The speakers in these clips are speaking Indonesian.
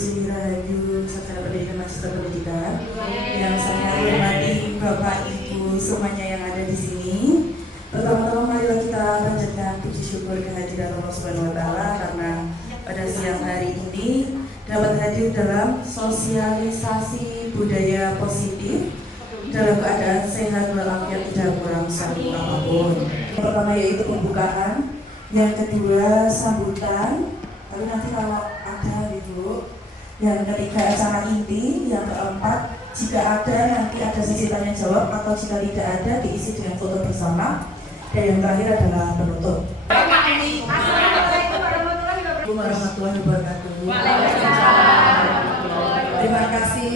Sri Rahayu Sarjana Pendidikan Magister Pendidikan yang saya hormati Bapak Ibu semuanya yang ada di sini. Pertama-tama marilah kita panjatkan puji syukur kehadiran Allah Subhanahu wa taala karena pada siang hari ini dapat hadir dalam sosialisasi budaya positif dalam keadaan sehat walafiat, tidak kurang satu apapun. Yang pertama yaitu pembukaan, yang kedua sambutan, lalu nanti kalau ada gitu, yang ketiga acara inti, yang keempat jika ada nanti ada sesi tanya jawab atau jika tidak ada diisi dengan foto bersama, dan yang terakhir adalah penutup. Assalamualaikum warahmatullahi wabarakatuh. Terima kasih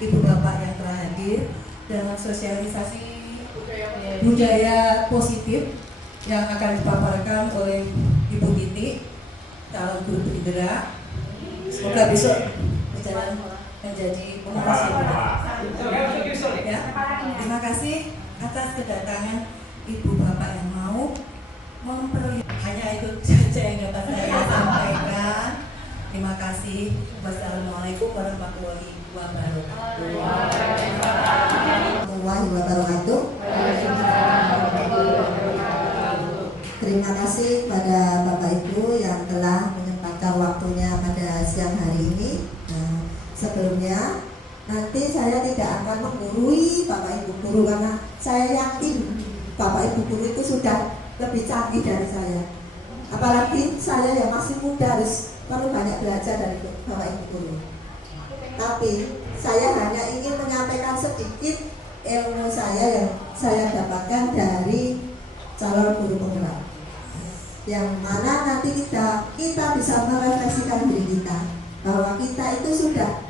Ibu Bapak yang telah hadir dalam sosialisasi budaya positif yang akan dipaparkan oleh Ibu Titi, calon guru bergerak. Semoga besok berjalan menjadi pengurus ya. Terima kasih atas kedatangan Ibu Bapak yang mau memperlihatkan. Hanya itu saja yang dapat saya sampaikan. Terima kasih. Wassalamualaikum warahmatullahi wabarakatuh. Terima kasih pada Bapak Ibu yang telah menyempatkan waktunya pada siang hari ini. Sebelumnya nanti saya tidak akan menggurui Bapak Ibu guru karena saya yakin Bapak Ibu guru itu sudah lebih canggih dari saya. Apalagi saya yang masih muda harus perlu banyak belajar dari Bapak Ibu guru. Tapi saya hanya ingin menyampaikan sedikit ilmu saya yang saya dapatkan dari calon guru penggerak, yang mana nanti kita bisa merefleksikan diri kita bahwa kita itu sudah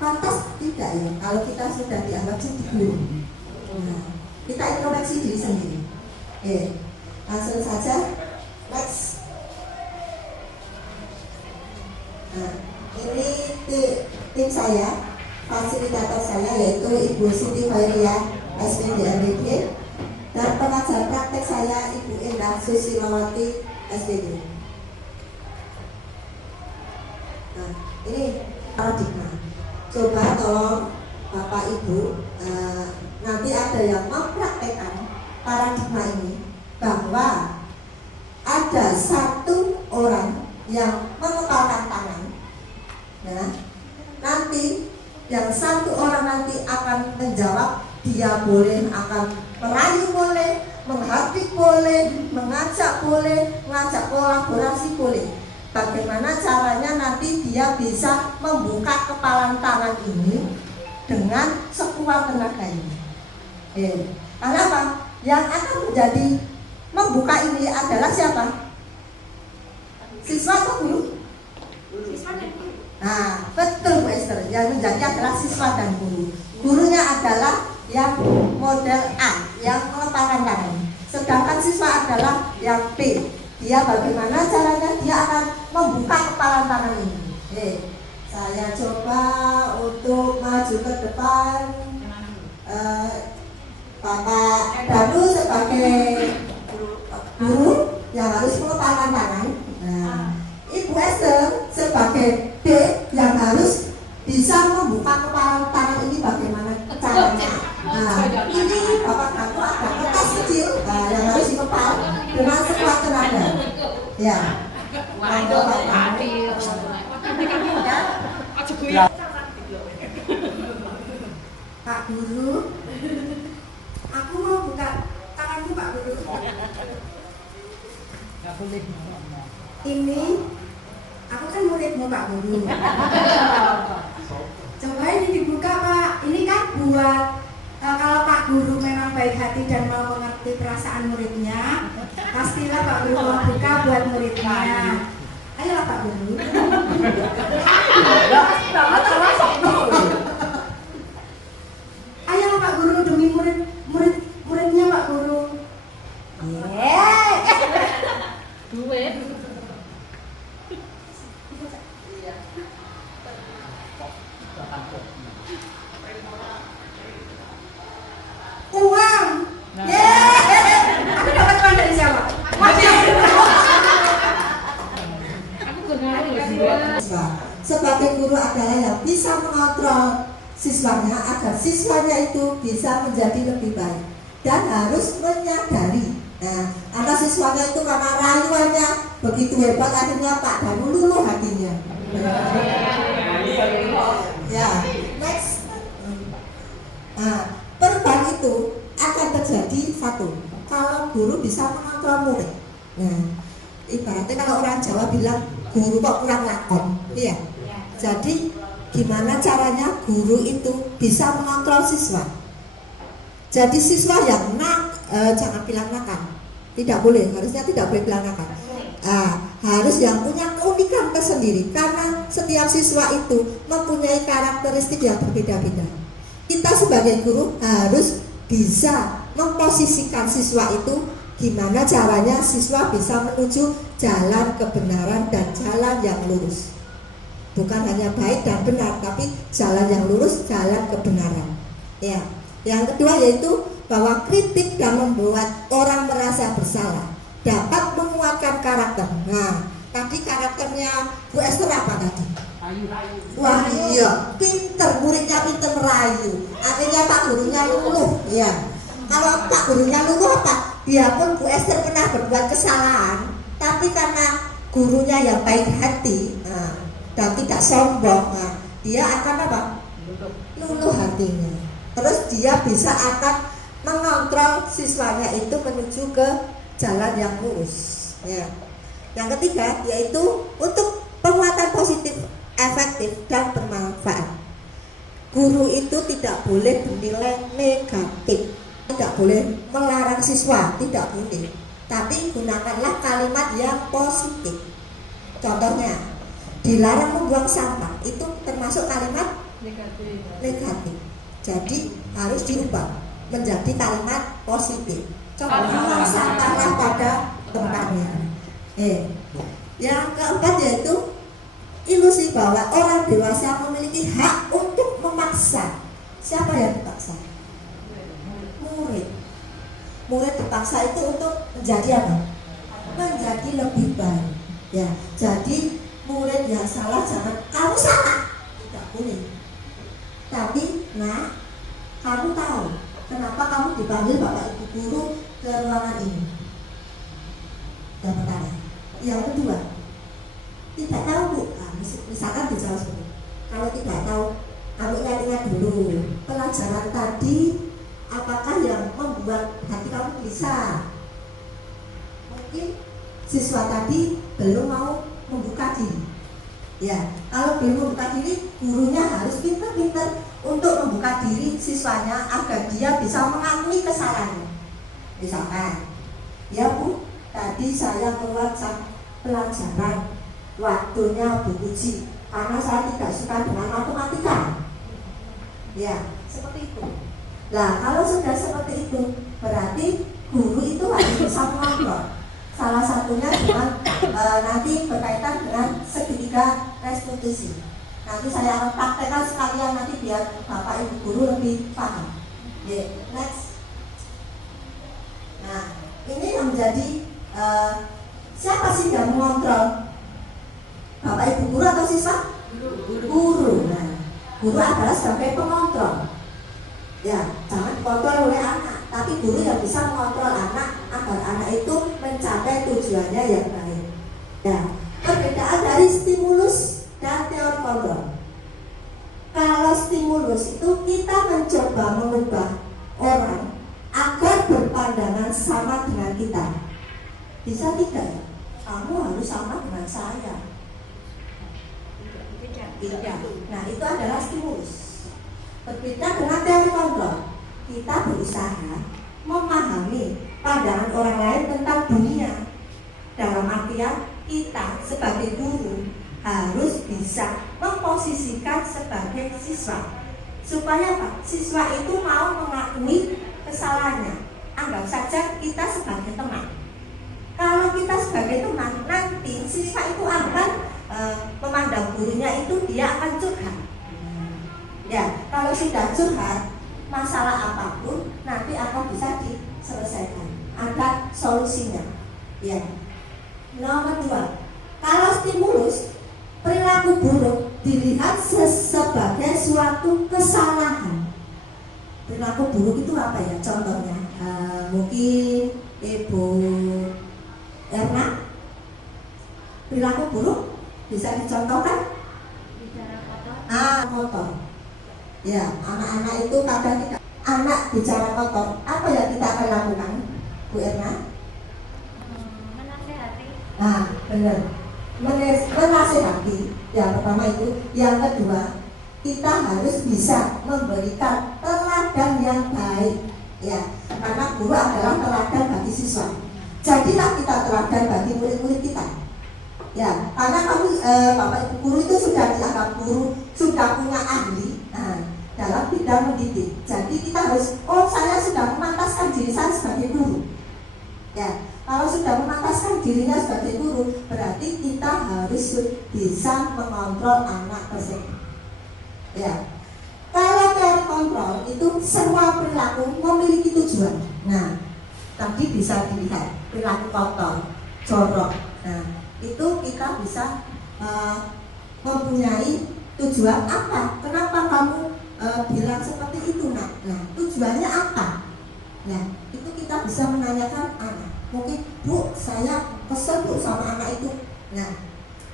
pantas tidak ya kalau kita sudah dianggap jadi guru. Nah, kita introspeksi diri sendiri. Langsung saja next. Nah, ini tim saya, fasilitator saya yaitu Ibu Siti Khairia SPD MBG, dan pengajar praktek saya Ibu Indah Susilawati SPD. Nah, ini paradigma. Coba tolong Bapak Ibu nanti ada yang mempraktekkan paradigma ini, bahwa ada satu orang yang mengepalkan tangan. Nah, nanti yang satu orang nanti akan menjawab. Dia boleh akan merayu, boleh menghardik, boleh mengajak, boleh mengajak kolaborasi, boleh. Bagaimana caranya nanti dia bisa membuka kepalan tangan ini dengan sekuat tenaga ini. Karena apa? Yang akan menjadi membuka ini adalah siapa? Siswa atau guru? Siswa dan guru. Nah, betul Bu Esther. Yang menjadi adalah siswa dan guru. Gurunya adalah yang model A, yang meletakkan tangan. Sedangkan siswa adalah yang B. Dia bagaimana caranya dia akan membuka kepalan tangan ini. Saya coba untuk maju ke depan. Bapak Danu sebagai guru yang harus meletakkan tangan. Nah, Ibu Esther sebagai D yang harus bisa membuka kepalan tangan ini bagaimana caranya. Nah, ini Bapak Danu ada kertas kecil yang harus dikepal dengan sekuat tenaga. Ya. Monggo Pak Danu. Pak Guru, aku mau buka tanganku Pak Guru. Nggak boleh. Ini aku kan muridmu Pak Guru. Coba ini dibuka Pak. Ini kan buat kalau Pak Guru memang baik hati dan mau mengerti perasaan muridnya, pastilah Pak Guru mau buka buat muridnya. Ayolah Pak Guru. Ayolah Pak Guru demi muridnya Pak Guru. Duit. Uang. Aku dapat uang dari siapa? sebagai guru adalah yang bisa mengontrol siswanya agar siswanya itu bisa menjadi lebih baik dan harus menyadari. Nah, anak siswanya itu karena rayuannya begitu hebat, akhirnya Pak Danu luluh hatinya. Ya, next. Nah, perubahan itu akan terjadi satu kalau guru bisa mengontrol murid. Nah, ibaratnya kalau orang Jawa bilang guru kok kurang lakon, iya. Jadi gimana caranya guru itu bisa mengontrol siswa? Jadi siswa yang jangan bilang nakal, tidak boleh, harusnya tidak boleh bilang nakal. Harus yang punya keunikan tersendiri karena setiap siswa itu mempunyai karakteristik yang berbeda-beda. Kita sebagai guru harus bisa memposisikan siswa itu gimana caranya siswa bisa menuju jalan kebenaran dan jalan yang lurus. Bukan hanya baik dan benar, tapi jalan yang lurus, jalan kebenaran. Ya. Yang kedua yaitu bahwa kritik dan membuat orang merasa bersalah dapat menguatkan karakter. Nah, tadi karakternya Bu Esther apa tadi? Wah iya, pinter, muridnya pinter merayu. Akhirnya Pak gurunya luluh. Ya. Kalau Pak gurunya luluh apa? Biarpun Bu Esther pernah berbuat kesalahan, tapi karena gurunya yang baik hati dan tidak sombong, dia akan apa? Luluh hatinya. Terus dia bisa akan mengontrol siswanya itu menuju ke jalan yang lurus. Ya. Yang ketiga yaitu untuk penguatan positif, efektif dan bermanfaat. Guru itu tidak boleh bernilai negatif, tidak boleh melarang siswa, tidak boleh. Tapi gunakanlah kalimat yang positif. Contohnya, dilarang membuang sampah, itu termasuk kalimat negatif. Jadi harus diubah menjadi kalimat positif. Contohnya sampahlah pada tempatnya. Yang keempat yaitu ilusi bahwa orang dewasa memiliki hak untuk memaksa. Siapa yang dipaksa? Murid. Murid dipaksa itu untuk menjadi apa? Menjadi lebih baik. Ya, jadi murid yang salah jangan kamu salah, tidak boleh. Tapi, kamu tahu kenapa kamu dipanggil Bapak Ibu Guru ke ruangan ini? Yang pertama. Yang kedua, tidak tahu Bu. Misalkan dijawab seperti itu. Kalau tidak tahu, kamu ingat-ingat dulu pelajaran tadi, apakah yang membuat hati kamu gelisah? Mungkin siswa tadi belum mau membuka diri. Ya, kalau belum membuka diri, gurunya harus pintar-pintar untuk membuka diri siswanya agar dia bisa mengakui kesalahannya. Misalkan, ya Bu, tadi saya keluar pelajaran waktunya Bu Puji karena saya tidak suka dengan matematika. Ya, seperti itu. Nah, kalau sudah seperti itu, berarti guru itu harus bisa mengontrol. Salah satunya dengan nanti berkaitan dengan segitiga restitusi. Nanti saya akan praktekkan sekalian nanti biar Bapak Ibu Guru lebih paham. Next. Nah, ini yang menjadi siapa sih yang mengontrol? Bapak Ibu Guru atau siswa? Guru. Nah, guru adalah sebagai pengontrol. Ya, jangan dikontrol oleh anak, tapi guru yang bisa mengontrol anak agar anak itu mencapai tujuannya yang baik. Ya, perbedaan dari stimulus dan teori kontrol. Kalau stimulus itu kita mencoba mengubah orang agar berpandangan sama dengan kita. Bisa tidak? Kamu harus sama dengan saya. Tidak. Nah, itu adalah stimulus. Berbeda dengan teori kontrol, kita berusaha memahami pandangan orang lain tentang dunia. Dalam artian kita sebagai guru harus bisa memposisikan sebagai siswa supaya apa? Siswa itu mau mengakui kesalahannya. Anggap saja kita sebagai teman. Kalau kita sebagai teman, nanti siswa itu akan memandang gurunya itu dia akan curhat. Ya, kalau sudah curhat masalah apapun nanti akan bisa diselesaikan. Ada solusinya. Ya. Nomor 2, kalau stimulus perilaku buruk dilihat sebagai suatu kesalahan. Perilaku buruk itu apa ya? Contohnya, mungkin Ibu Erna, perilaku buruk bisa dicontohkan? Bicara kotor. Kotor. Ya, anak-anak itu kadang tidak. Anak bicara kotor, apa yang kita akan lakukan, Bu Erna? Menasehati. Benar. Menasehati. Yang pertama itu. Yang kedua, kita harus bisa memberikan teladan yang baik. Ya, karena guru adalah teladan bagi siswa. Jadilah kita teladan bagi murid-murid kita. Ya, karena kami Bapak Ibu guru itu sudah dianggap guru, sudah punya ahli dalam bidang mendidik. Jadi kita harus, saya sudah memantaskan diri saya sebagai guru. Ya, kalau sudah memantaskan dirinya sebagai guru, berarti kita harus bisa mengontrol anak tersebut. Ya, kalau teori kontrol itu semua perilaku memiliki tujuan. Nah, tadi bisa dilihat perilaku kotor, jorok. Nah, itu kita bisa mempunyai tujuan apa? Kenapa kamu bilang seperti itu, nak? Nah, tujuannya apa? Nah, itu kita bisa menanyakan anak. Mungkin, Bu, saya kesel Bu sama anak itu. Nah,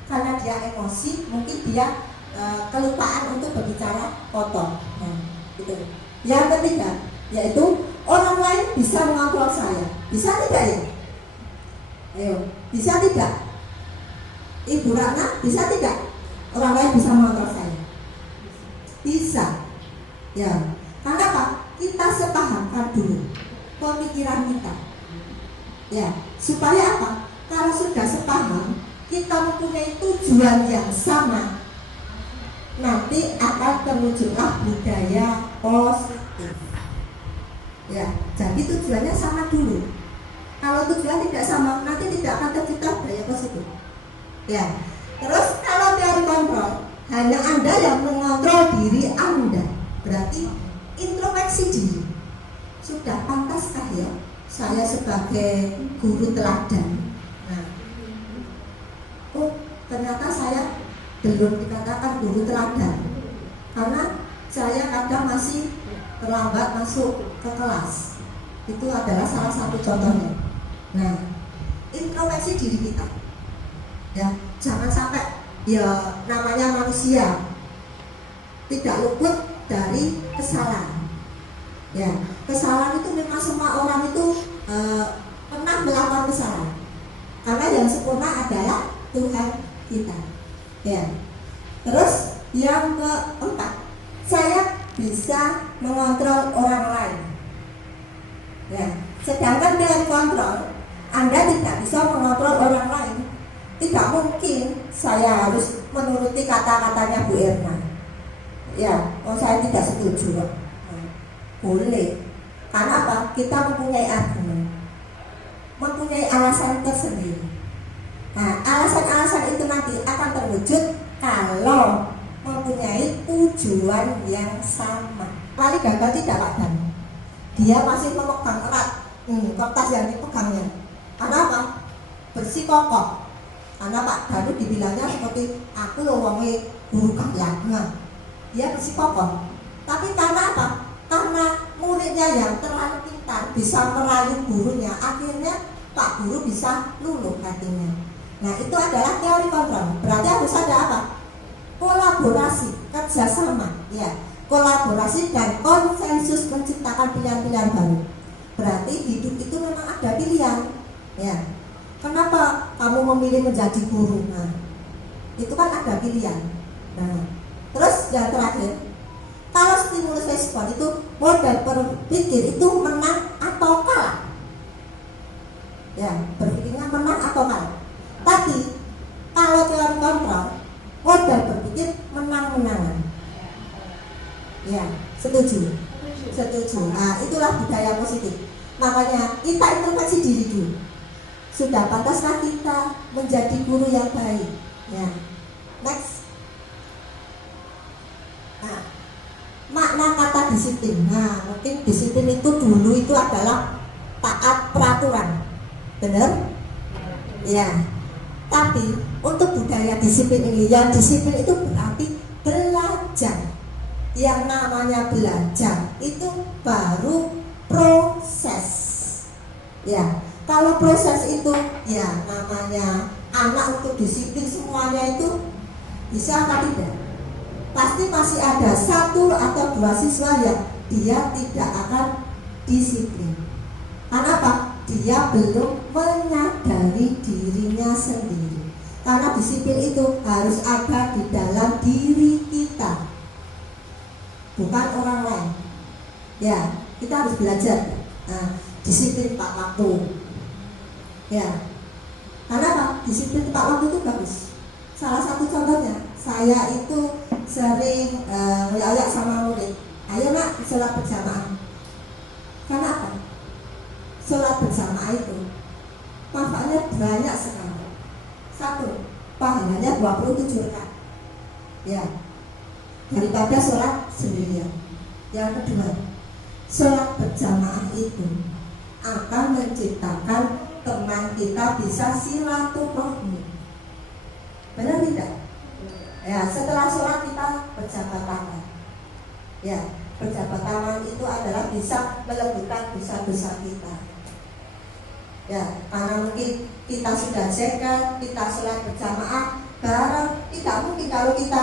karena dia emosi, mungkin dia kelupaan untuk berbicara kotor. Nah, itu. Yang ketiga, yaitu orang lain bisa mengontrol saya. Bisa tidak ya? Ayo, bisa tidak? Ibu Ratna, bisa tidak? Orang lain bisa mengontrol saya? Bisa. Ya, karena apa? Kita sepahamkan dulu pemikiran kita. Ya, supaya apa? Kalau sudah sepaham, kita mempunyai tujuan yang sama, nanti akan terwujudlah budaya positif. Ya, jadi tujuannya sama dulu. Kalau tujuan tidak sama, nanti tidak akan tercipta budaya positif. Ya, terus kalau teori kontrol, hanya Anda yang mengontrol diri Anda. Berarti introspeksi diri. Sudah pantaskah ya saya sebagai guru teladan? Nah, ternyata saya belum dikatakan guru teladan, karena saya kadang masih terlambat masuk ke kelas. Itu adalah salah satu contohnya. Nah, introspeksi diri kita. Ya, jangan sampai ya namanya manusia tidak luput dari kesalahan. Ya, kesalahan itu memang semua orang itu pernah melakukan kesalahan. Karena yang sempurna adalah Tuhan kita. Ya. Terus yang keempat, saya bisa mengontrol orang lain. Ya, sedangkan dengan kontrol, Anda tidak bisa mengontrol orang lain. Tidak mungkin saya harus menuruti kata-katanya Bu Erna. Ya, saya tidak setuju. Boleh. Karena apa? Kita mempunyai argumen, mempunyai alasan tersendiri. Nah, alasan-alasan itu nanti akan terwujud kalau mempunyai tujuan yang sama. Kali gagal tidak Pak Dan. Dia masih memegang erat kertas yang dipegangnya. Karena apa? Bersikokoh. Karena Pak Danu dibilangnya seperti aku loh wonge guru kalian. Nah, dia bersikokoh. Tapi karena apa? Karena muridnya yang terlalu pintar bisa merayu gurunya, akhirnya Pak Guru bisa luluh hatinya. Nah, itu adalah teori kontrol. Berarti harus ada apa? Kolaborasi, kerjasama, ya. Kolaborasi dan konsensus menciptakan pilihan-pilihan baru. Berarti hidup itu memang ada pilihan, ya. Kenapa kamu memilih menjadi guru? Nah, itu kan ada pilihan. Nah, terus yang terakhir, kalau stimulus respon itu model berpikir itu menang atau kalah. Ya, berpikirnya menang atau kalah. Tapi kalau teori kontrol, model berpikir menang-menangan. Ya, setuju. Setuju. Nah, itulah budaya positif. Makanya kita introspeksi diri dulu. Sudah pantaskah kita menjadi guru yang baik? Ya. Next. Nah, makna kata disiplin. Nah, mungkin disiplin itu dulu itu adalah taat peraturan. Benar? Ya. Tapi untuk budaya disiplin ini, yang disiplin itu berarti yang namanya belajar itu baru proses. Ya, kalau proses itu ya namanya anak untuk disiplin semuanya itu bisa atau tidak? Pasti masih ada satu atau dua siswa yang dia tidak akan disiplin. Karena apa? Dia belum menyadari dirinya sendiri. Karena disiplin itu harus ada di dalam diri kita, bukan orang lain. Ya, kita harus belajar. Nah, disiplin tepat waktu. Ya, karena apa? Disiplin tepat waktu itu bagus. Salah satu contohnya, saya itu sering ngeliat sama murid, ayo nak sholat berjamaah. Karena apa? Sholat berjamaah itu manfaatnya banyak sekali. Satu, pahalanya 27 rakaat. Ya, daripada sholat sendirian. Yang kedua, sholat berjamaah itu akan menciptakan teman kita bisa silaturahmi. Benar tidak? Ya, setelah sholat kita berjabat tangan. Ya, berjabat tangan itu adalah bisa melembutkan dosa-dosa kita. Ya, karena mungkin kita sudah jaga, kita sholat berjamaah bareng. Tidak mungkin kalau kita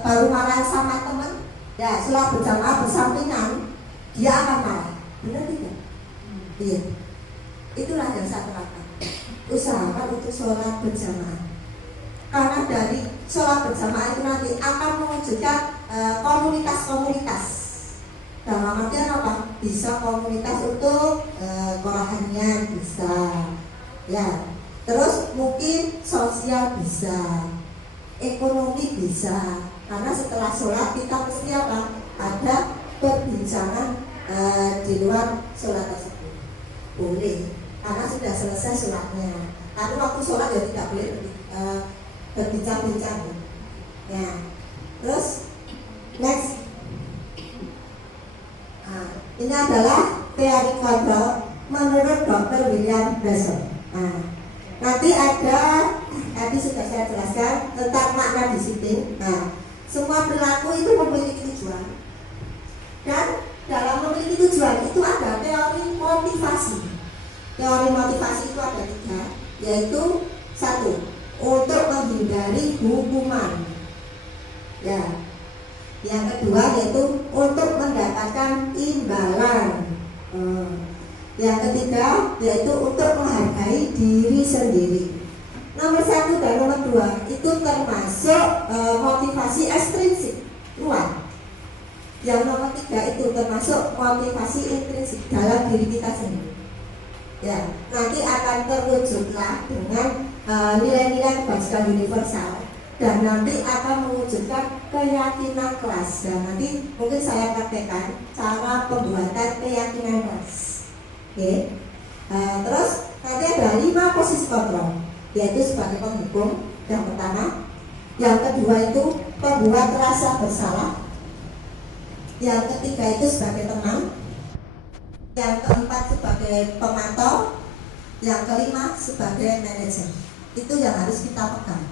baru marah sama teman, ya sholat berjamaah bersampingan, dia akan marah. Benar tidak? Iya. Itulah yang saya terapkan. Usahakan untuk sholat berjamaah. Karena dari sholat berjamaah itu nanti akan mewujudkan komunitas-komunitas. Dalam artian apa? Bisa komunitas untuk rohanian bisa, ya. Terus mungkin sosial bisa, ekonomi bisa. Karena setelah sholat kita mesti apa? Ada perbincangan di luar sholat tersebut. Boleh, karena sudah selesai sholatnya. Tapi waktu sholat ya tidak boleh berbincang-bincang. Ya. Terus next. Nah, ini adalah teori kontrol menurut Dr. William Besson. Nah, nanti tadi sudah saya jelaskan tentang makna disiplin. Nah, semua perilaku itu memiliki tujuan. Dan dalam memiliki tujuan itu ada teori motivasi. Teori motivasi itu ada 3, yaitu 1, untuk menghindari hukuman. Ya. Yang kedua yaitu untuk mendapatkan imbalan. Yang ketiga yaitu untuk menghargai diri sendiri. Nomor 1 dan nomor 2 itu termasuk motivasi ekstrinsik luar. Yang nomor 3 itu termasuk motivasi intrinsik dalam diri kita sendiri. Ya, nanti akan terwujudlah dengan nilai-nilai kebajikan universal. Dan nanti akan mewujudkan keyakinan kelas. Dan nanti mungkin saya praktekkan cara pembuatan keyakinan kelas. Oke. Terus nanti ada 5 posisi kontrol, yaitu sebagai penghukum yang pertama. Yang kedua itu pembuat rasa bersalah. Yang ketiga itu sebagai teman. Yang keempat sebagai pemantau. Yang kelima sebagai manajer. Itu yang harus kita pegang.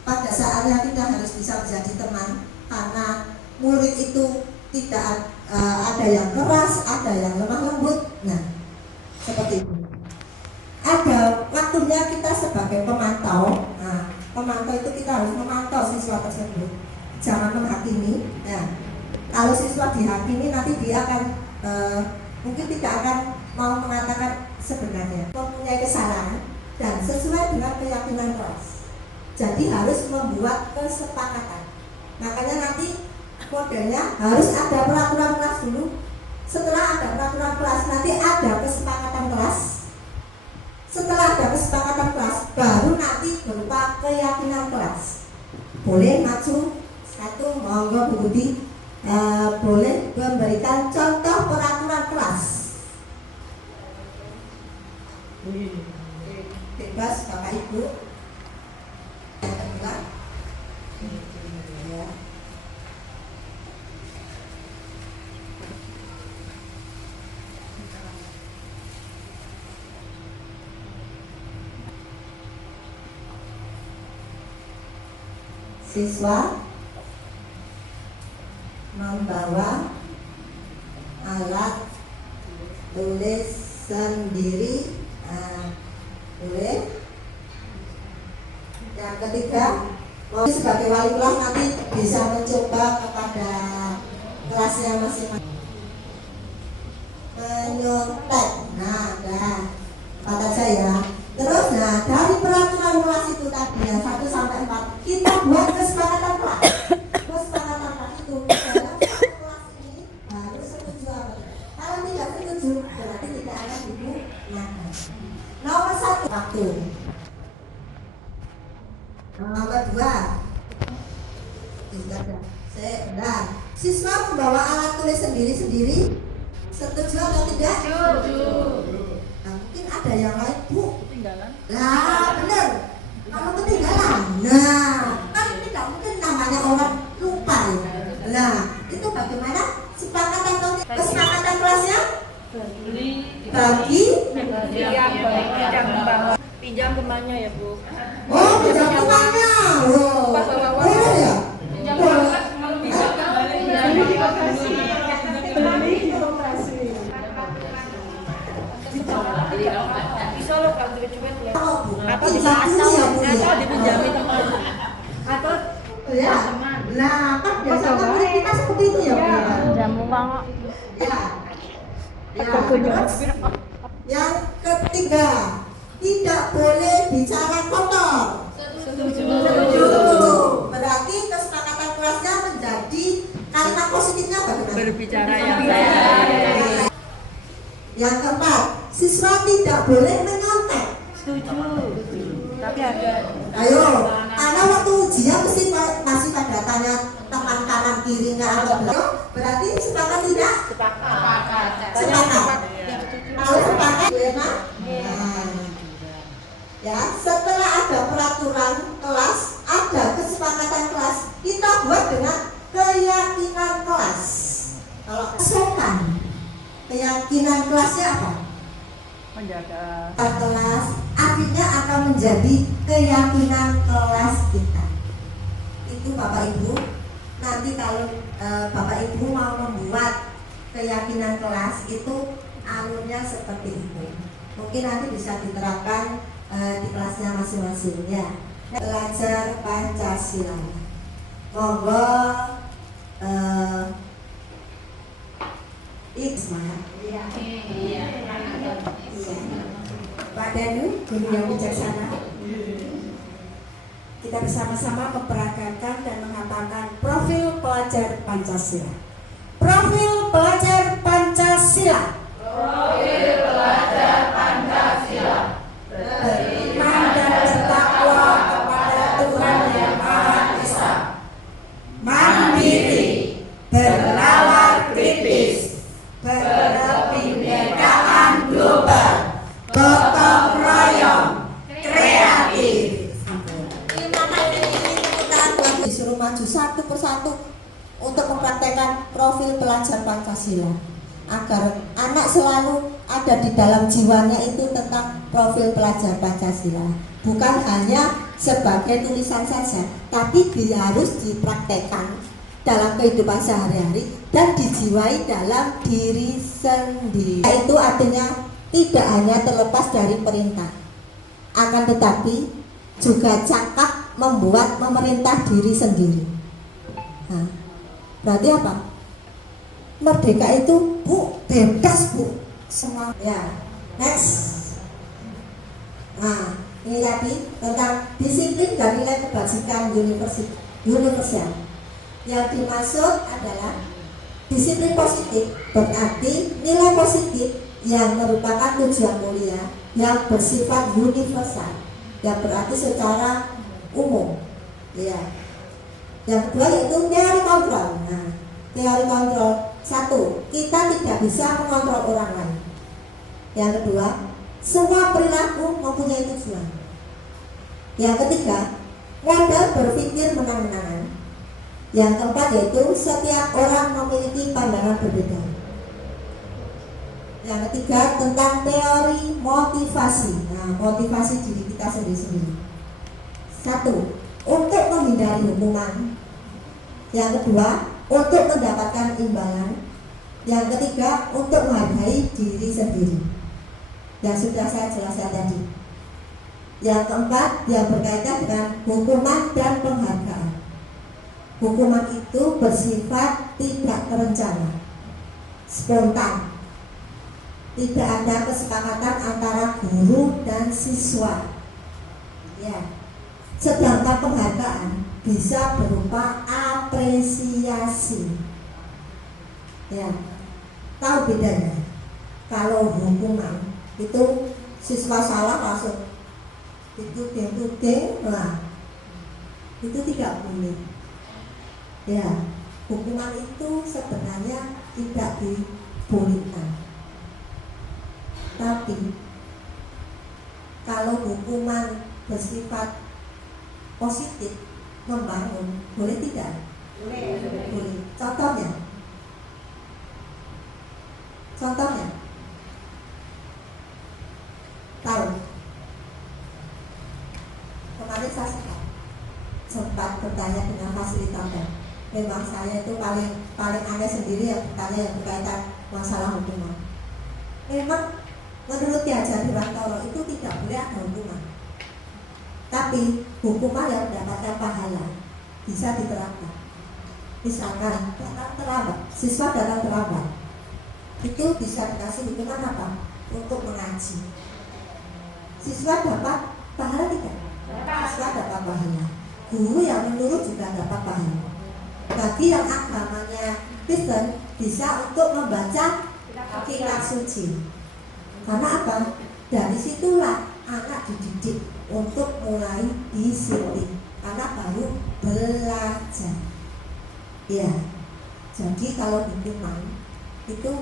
Pada saatnya kita harus bisa menjadi teman, karena murid itu tidak ada yang keras, ada yang lemah lembut. Nah, seperti itu. Ada waktunya kita sebagai pemantau. Nah, pemantau itu kita harus memantau siswa tersebut, jangan menghakimi. Nah, kalau siswa dihakimi nanti dia akan mungkin tidak akan mau mengatakan sebenarnya, mempunyai kesalahan dan sesuai dengan keyakinan kelas. Jadi harus membuat kesepakatan. Makanya nanti modelnya harus ada peraturan kelas dulu. Setelah ada peraturan kelas, nanti ada kesepakatan kelas. Setelah ada kesepakatan kelas, baru nanti berupa keyakinan kelas. Boleh maju 1, monggo Bu Budi, boleh memberikan contoh peraturan kelas. Bebas Bapak Ibu. Yang kedua, ya. Siswa membawa alat tulis sendiri. Boleh. Yang ketiga, sebagai wali kelas nanti bisa mencoba kepada kelasnya masing-masing menyontek. Nah, kata saya. Terus, dari peraturan kelas itu tadi ya 1 sampai 4 kita buat kesepakatan kelas. Kesepakatan kelas itu dalam satu kelas ini harus setuju apa? Kalau tidak setuju berarti tidak akan digunakan. Nomor 1 waktu. Nomor 2 siswa membawa alat tulis sendiri-sendiri. Setuju atau tidak? Setuju. Nah, mungkin ada yang lain, Bu. Ketinggalan. Lah, bener. Kalau ketinggalan, nah, kan tidak mungkin namanya orang lupa ya. Nah, itu bagaimana? Sepakat atau tidak? Kesepakatan kelasnya? Bagi Pinjam kembangnya ya Bu. oh, pinjam uangnya. Oh, boleh ya? Boleh. Bisa loh kalau duit-duit ya. Atau dipasang, dipinjami teman. atau ya. Nah, kan biasanya kita seperti itu ya, Bu. Jamu banget. Ya. Terus, yang ketiga, tidak boleh bicara kotor. Setuju. Berarti kesepakatan kelasnya menjadi kalimat positifnya bagaimana? Berbicara yang baik. Yang keempat, siswa tidak boleh menyontek. Setuju. Tapi ada. Ayo, karena waktu ujian mesti masih pada tanya teman kanan kirinya atau belakang. Berarti sepakat tidak? Sepakat. Sepakat. Kalau sepakat, ya kan? Ya, setelah ada peraturan kelas, ada kesepakatan kelas, kita buat dengan keyakinan kelas. Kalau kesokan, keyakinan kelasnya apa? Menjaga Kelas artinya akan menjadi keyakinan kelas kita. Itu Bapak Ibu. Nanti kalau Bapak Ibu mau membuat keyakinan kelas itu alurnya seperti itu. Mungkin nanti bisa diterapkan di kelasnya masing-masing ya. Belajar Pancasila. Monggo semangat. Iya. Pak Danu, guru yang bijaksana. Kita bersama-sama memperagakan dan menghafalkan profil pelajar Pancasila. Profil pelajar Pancasila. Profil pelajar Pancasila. Beriman dan bertakwa kepada Tuhan Yang Maha Esa. Mandiri, bernalar kritis, berkebinekaan global, gotong royong, kreatif. Disuruh maju satu persatu untuk mempraktekkan profil pelajar Pancasila agar anak selalu ada di dalam jiwanya itu tentang profil pelajar Pancasila, bukan hanya sebagai tulisan saja, tapi dia harus dipraktekkan dalam kehidupan sehari-hari dan dijiwai dalam diri sendiri. Itu artinya tidak hanya terlepas dari perintah, akan tetapi juga cakap membuat memerintah diri sendiri. Nah, berarti apa? Merdeka itu, Bu, bebas, Bu, semua. Ya, next. Nah, ini tadi tentang disiplin dan nilai kebajikan universal. Yang dimaksud adalah disiplin positif, berarti nilai positif yang merupakan tujuan mulia yang bersifat universal, yang berarti secara umum. Ya. Yang kedua yaitu teori kontrol. Nah, teori kontrol, satu, kita tidak bisa mengontrol orang lain. Yang kedua, semua perilaku mempunyai tujuan. Yang ketiga, modal berpikir menang-menangan. Yang keempat yaitu setiap orang memiliki pandangan berbeda. Yang ketiga tentang teori motivasi. Nah, motivasi diri kita sendiri-sendiri. Satu, untuk menghindari hukuman. Yang kedua, untuk mendapatkan imbalan. Yang ketiga, untuk menghargai diri sendiri, yang sudah saya jelaskan tadi. Yang keempat, yang berkaitan dengan hukuman dan penghargaan. Hukuman itu bersifat tidak terencana, spontan, tidak ada kesepakatan antara guru dan siswa. Ya. Sedangkan penghargaan bisa berupa apresiasi. Ya. Tahu bedanya? Kalau hukuman itu siswa salah langsung dituding-tuding, nah itu tidak boleh. Ya, hukuman itu sebenarnya tidak dibolehkan. Tapi kalau hukuman bersifat positif, membangun, boleh tidak? Boleh. Contohnya? Tahu? Kemarin saya sempat bertanya dengan fasilitator. Memang saya itu paling aneh sendiri yang bertanya yang berkaitan masalah hukuman. Memang menurut Ki Hajar Dewantara itu tidak boleh ada hukuman. Tapi hukuman yang mendapatkan pahala bisa diterapkan. Misalkan datang terlambat, siswa datang terlambat, itu bisa dikasih hukuman apa? Untuk mengaji. Siswa dapat pahala tidak? Siswa dapat pahala. Guru yang menurut juga dapat pahala. Bagi yang agamanya Kristen bisa untuk membaca kitab suci. Karena apa? Dari situlah anak dididik untuk mulai disiplin. Karena baru belajar. Ya. Jadi kalau hukuman itu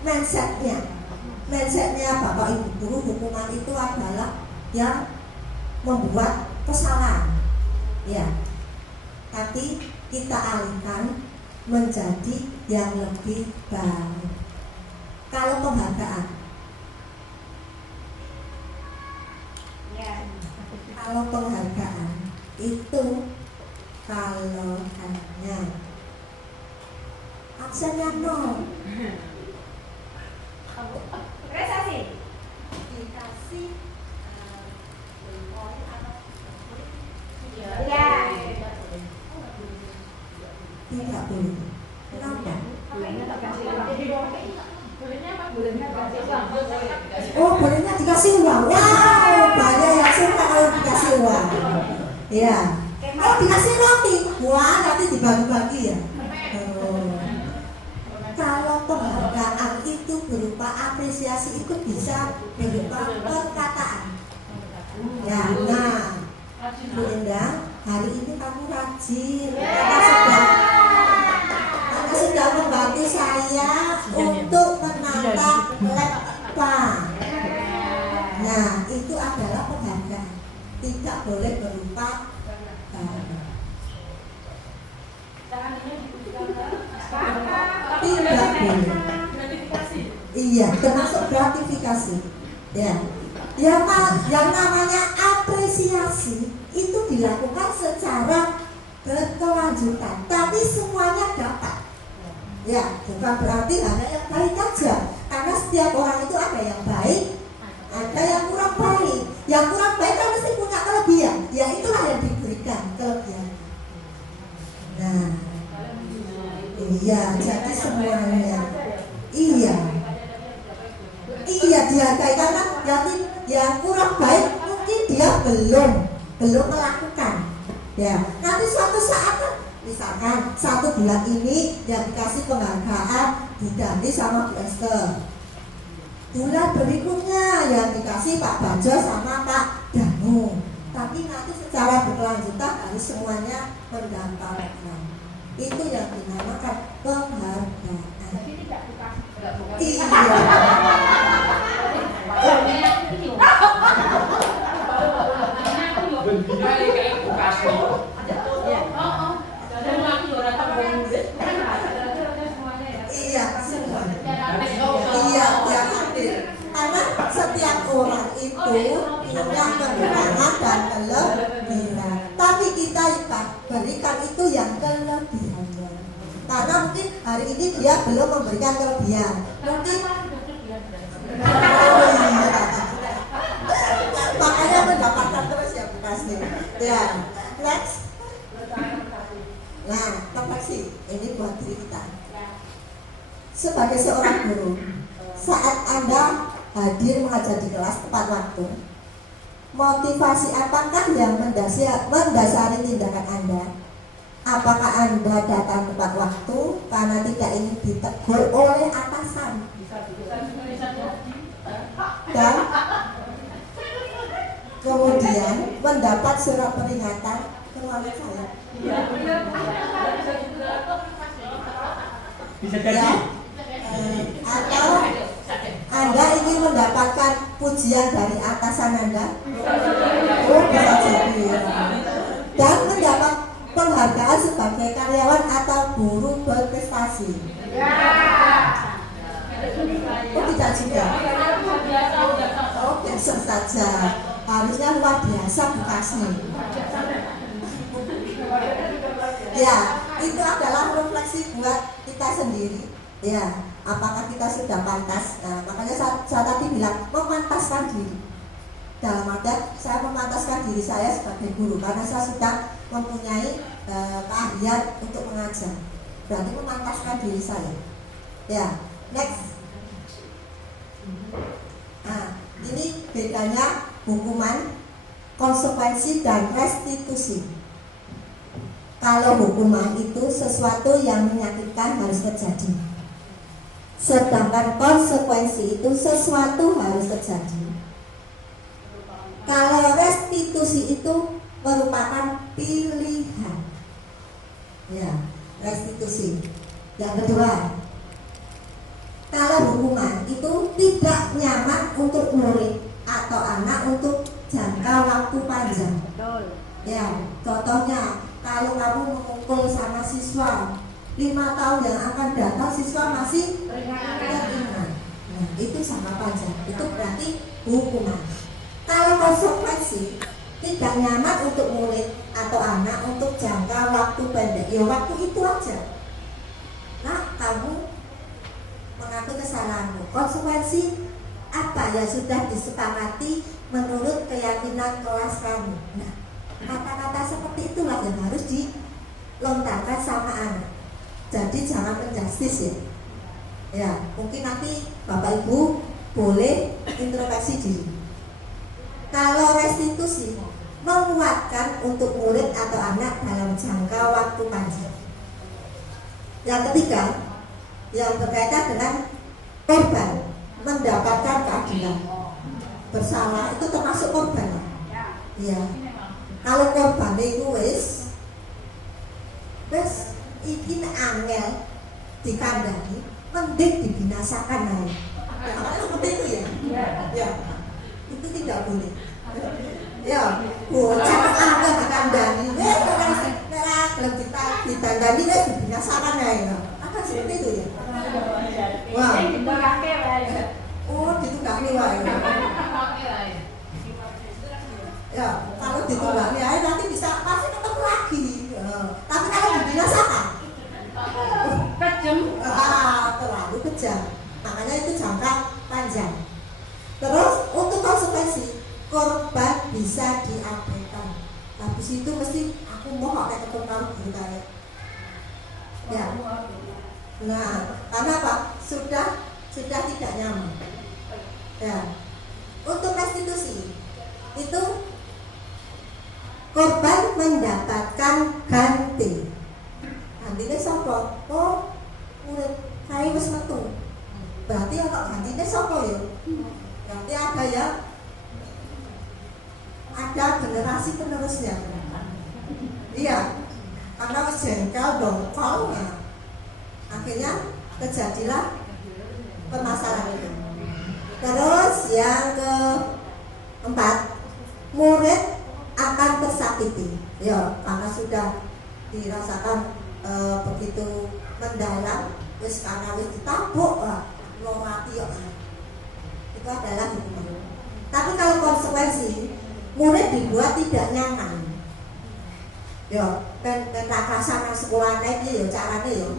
mindsetnya Bapak Ibu guru, hukuman itu adalah yang membuat kesalahan. Ya. Tapi kita alihkan menjadi yang lebih baik. Kalau penghargaan, itu kalau hanya absennya nol, prestasi dikasih poin atau ya tidak boleh. Kenapa? Oh, bolehnya dikasih uang. Wow, banyak yang suka kalau dikasih uang. Ya. Oh, dikasih roti. Wah, nanti dibagi-bagi ya. Oh. Kalau penghargaan itu berupa apresiasi, itu bisa berupa perkataan. Ya, nah, Bu Endang, hari ini kamu rajin. Karena sudah membantu saya untuk menata laptop. Nah, itu adalah penghargaan. Tidak boleh berupa tidak boleh. Iya, termasuk gratifikasi. Ya. Yang namanya apresiasi itu dilakukan secara berkelanjutan, tapi semuanya dapat. Ya, bukan berarti hanya yang baik saja, karena setiap orang itu ada yang baik, ada yang kurang baik. Yang kurang baik kan mesti punya kelebihan. Ya, itulah yang diberikan kelebihan. Nah, iya, jadi semuanya. Iya dihargai, karena yang kurang baik mungkin dia belum melakukan. Ya, nanti suatu saat misalkan 1 bulan ini yang dikasih penghargaan diganti sama Bu Esther. Bulan berikutnya yang dikasih Pak Bajo sama Pak Danu. Tapi nanti secara berkelanjutan harus semuanya mendapatkan. Itu yang dinamakan penghargaan. Iya. Iya, yang adil. Karena setiap orang itu punya kekurangan dan kelebihan. Tapi kita berikan itu yang kelebihannya. Karena mungkin hari ini dia belum memberikan kelebihan. Mungkin makanya mendapatkan terus ya Bu Kasni. Ya, next. Nah, refleksi ini buat diri kita. Sebagai seorang guru, saat Anda hadir mengajar di kelas tepat waktu, motivasi apakah yang mendasari tindakan Anda? Apakah Anda datang tepat waktu karena tidak ingin ditegur oleh atasan? Dan kemudian mendapat surat peringatan melalui saya. Bisa jadi. Atau Anda ingin mendapatkan pujian dari atasan Anda? Oh, bisa jadi. Dan mendapat penghargaan sebagai karyawan atau guru berprestasi. Oh, tidak juga. Oh, biasa saja. Harusnya luar biasa Bu Kasni. Ya, itu adalah refleksi buat kita sendiri. Ya, apakah kita sudah pantas? Nah, makanya saya tadi bilang memantaskan diri. Dalam artian saya memantaskan diri saya sebagai guru karena saya sudah mempunyai keahlian untuk mengajar. Berarti memantaskan diri saya. Ya, next. Nah, ini bedanya hukuman, konsekuensi dan restitusi. Kalau hukuman itu sesuatu yang menyakitkan harus terjadi, sedangkan konsekuensi itu sesuatu harus terjadi. Kalau restitusi itu merupakan pilihan. Ya, restitusi. Yang kedua, kalau hukuman itu tidak nyaman untuk murid atau anak untuk jangka waktu panjang. Ya, contohnya kalau kamu memukul sama siswa 5 tahun yang akan datang siswa masih ingat. Nah, itu sama panjang. Itu berarti hukuman. Kalau konsekuensi tidak nyaman untuk murid atau anak untuk jangka waktu pendek, ya waktu itu aja. Nah, kamu mengakui kesalahanmu. Konsekuensi apa yang sudah disepakati menurut keyakinan kelas kamu. Nah, kata-kata seperti itulah yang harus dilontarkan sama anak. Jadi jangan menjustis ya. Ya, mungkin nanti Bapak Ibu boleh introspeksi diri. Kalau restitusi menguatkan untuk murid atau anak dalam jangka waktu panjang. Yang ketiga, yang berkaitan dengan korban mendapatkan keadilan. Bersalah itu termasuk korban. Ya. Kalau korban itu wis iki angel dikandani, mending dibinasakan aja. Nah, seperti itu ya. Ya. Itu tidak boleh. Ya, bocah angel dikandani, kalau kita ditandani dibinasakan aja. Apa seperti itu ya? Wah. Oh, ditunggangi wae. Ya, kalau ditunggangi aja nanti bisa pasti ketemu lagi. Tapi kalau dibinasakan kejam. Terlalu kejam. Makanya itu jangka panjang. Terus untuk konsekuensi, korban bisa diabaikan. Habis itu mesti aku mau kayak ketemu guru kayak. Ya. Nah, karena apa? Sudah tidak nyaman. Ya. Untuk restitusi itu korban mendapatkan ganti. Gantinya sapa? Oh, murid saya wis metu. Berarti kalau gantinya sapa ya? Berarti ada generasi penerusnya. Iya. Karena wis jengkel dongkol ya. Akhirnya terjadilah permasalahan itu. Terus yang keempat, murid akan tersakiti. Ya, karena sudah dirasakan begitu mendalam, wis karena wis ditabuk, lo mati ya. Itu adalah hukuman. Tapi kalau konsekuensi, murid dibuat tidak nyaman. Yo, ben rakasan nang sekolah iki yo carane yo.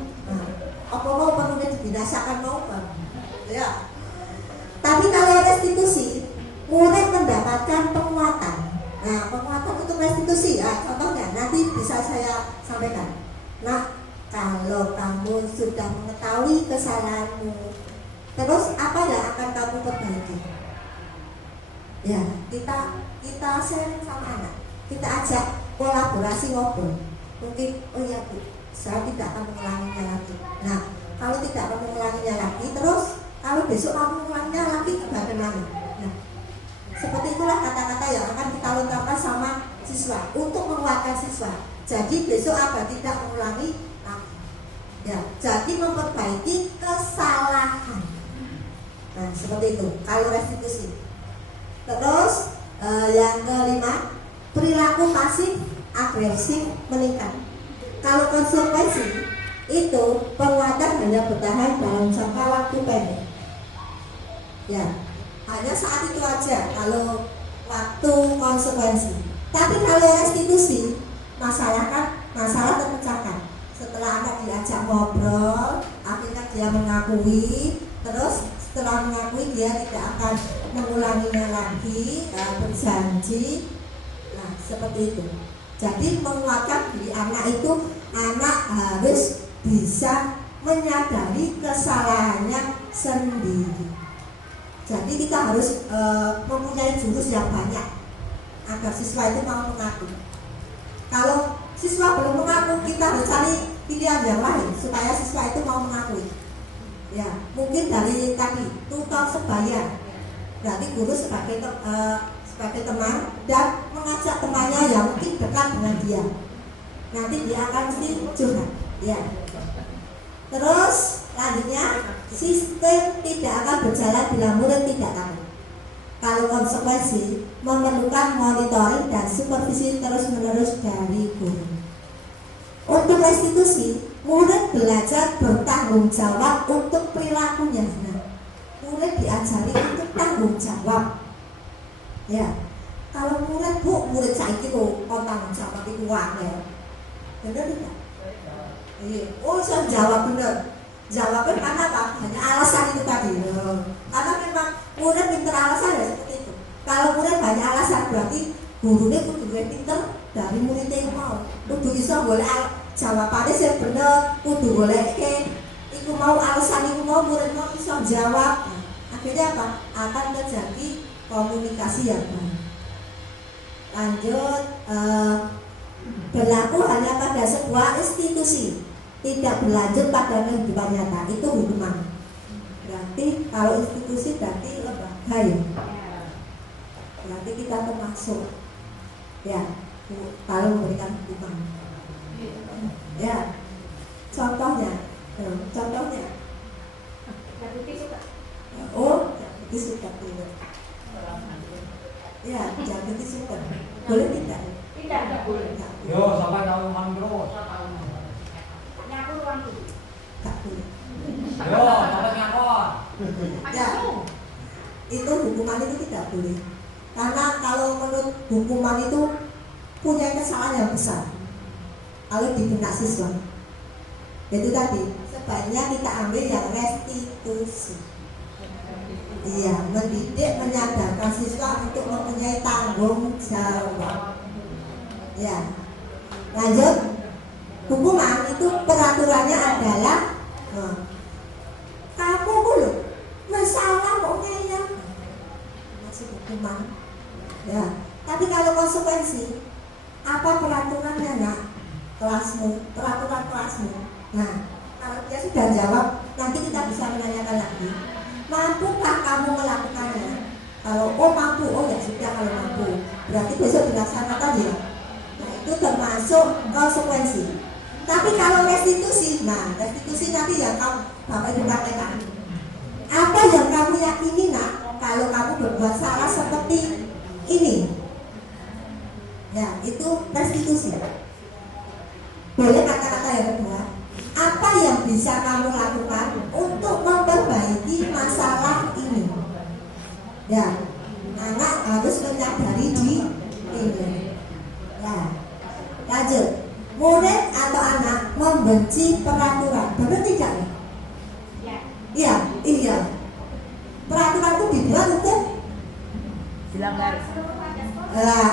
Apa mau penuhnya dibinasakan mau Bang? Ya. Tapi kalau restitusi, murid mendapatkan penguatan. Nah, penguatan untuk restitusi, contohnya nanti bisa saya sampaikan. Nah, kalau kamu sudah mengetahui kesalahanmu, terus apa yang akan kamu perbaiki? Ya, kita sharing sama anak, kita ajak kolaborasi ngobrol. Mungkin, oh ya Bu, saya tidak akan mengulanginya lagi. Nah, kalau tidak akan mengulanginya lagi, terus kalau besok kamu mengulanginya lagi, bagaimana? Nah, seperti itulah kata-kata yang akan kita lontarkan sama siswa untuk menguatkan siswa. Jadi besok apa? Tidak mengulangi lagi. Ya, jadi memperbaiki kesalahan. Nah, seperti itu. Kalau restitusi. Terus yang kelima, perilaku pasif agresif meningkat. Kalau konsekuensi itu penguatan hanya bertahan dalam jangka waktu pendek. Ya, hanya saat itu aja kalau waktu konsekuensi. Tapi kalau restitusi, masalah terpecahkan. Setelah anak diajak ngobrol, akhirnya dia mengakui, terus setelah mengakui dia tidak akan mengulanginya lagi, berjanji. Nah, seperti itu. Jadi menguatkan diri anak itu, anak harus bisa menyadari kesalahannya sendiri. Jadi kita harus mempunyai jurus yang banyak agar siswa itu mau mengaku. Kalau siswa belum mengaku, kita harus cari pilihan yang lain supaya siswa itu mau mengakui. Ya, mungkin dari tadi tutor sebaya, berarti guru sebagai teman dan mengajak temannya yang mungkin dekat dengan dia. Nanti dia akan mesti curhat. Ya. Terus selanjutnya, sistem tidak akan berjalan bila murid tidak tahu. Kalau konsekuensi memerlukan monitoring dan supervisi terus-menerus dari guru. Untuk restitusi, murid belajar bertanggung jawab untuk perilakunya. Nah, murid diajari untuk tanggung jawab. Ya, kalau murid saiki kok tanggung jawab itu wae. Benar tidak? Iya. Oh, saya jawab benar. Jawabnya karena apa? Hanya alasan itu tadi. Karena memang murid pinter alasan ya seperti itu. Kalau murid banyak alasan berarti gurunya kudu pinter dari muridnya yang mau. Kudu bisa boleh jawabannya sih bener. Kudu boleh iku mau alasan iku mau murid mau bisa jawab. Nah, akhirnya apa? Akan terjadi komunikasi yang baik. Lanjut, berlaku hanya pada sebuah institusi, tidak berlanjut pada kehidupan nyata, itu hukuman. Berarti kalau institusi berarti lembaga ya. Berarti kita termasuk ya kalau memberikan hukuman. Ya, contohnya. Oh, itu suka tidak. Ya, jangan itu suka. Boleh tidak? Tidak boleh. Yo, sampai tahu mangrove. Nyapu ruang dulu. Tak boleh. Yo, sampai ngakon. Ya, itu hukuman itu tidak boleh. Karena kalau menurut hukuman itu punya kesalahan yang besar. Kalau di benak siswa, itu tadi sebaiknya kita ambil yang restitusi. Iya, mendidik, menyadarkan siswa untuk mempunyai tanggung jawab. Ya, lanjut. Hukuman itu peraturannya adalah kamu dulu masalah mau ngeyel masih hukuman. Ya, tapi kalau konsekuensi apa peraturannya nak? Peraturan kelasmu. Nah, kalau dia sudah jawab, nanti kita bisa menanyakan lagi. Mampukah kamu melakukannya? Kalau mampu, oh ya sudah kalau mampu. Berarti besok dilaksanakan ya. Nah, itu termasuk konsekuensi. Tapi kalau restitusi, nah restitusi nanti yang kamu Bapak Ibu praktekkan. Apa yang kamu yakini nak? Kalau kamu berbuat salah seperti ini, ya itu restitusi. Boleh kata-kata yang kedua, apa yang bisa kamu lakukan untuk memperbaiki masalah ini? Ya, anak harus menyadari di ini. Ya, lanjut. murid atau anak membenci peraturan, benar tidak? Iya, iya. Peraturan itu dibuat untuk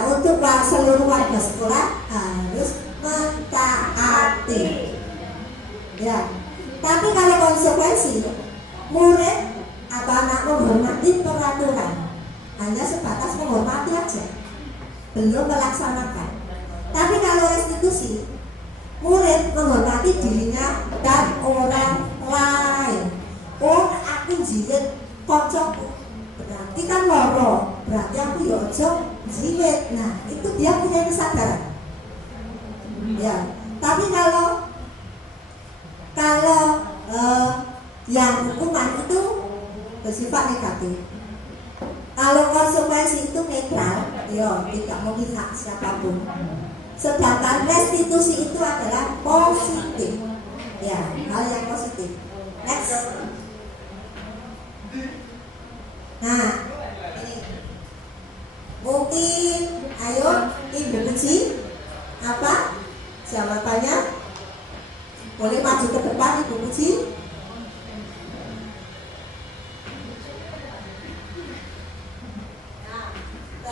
untuk seluruh warga sekolah harus mentaati. Ya. Tapi kalau konsekuensi, murid atau anak menghormati peraturan hanya sebatas menghormati aja, belum melaksanakan. Tapi kalau restitusi, murid menghormati dirinya dan orang lain. Oh, aku jilid kocokku, berarti kan loro, berarti aku ya ojo jilid. Nah, itu dia punya kesadaran. Ya, tapi kalau yang hukuman itu bersifat negatif. Kalau konsekuensi itu netral, ya tidak memihak siapapun. Sedangkan restitusi itu adalah positif, ya hal yang positif. Next. Nah, ini mungkin, ayo Ibu Puji, apa jawabannya? Boleh maju ke depan Ibu Puji.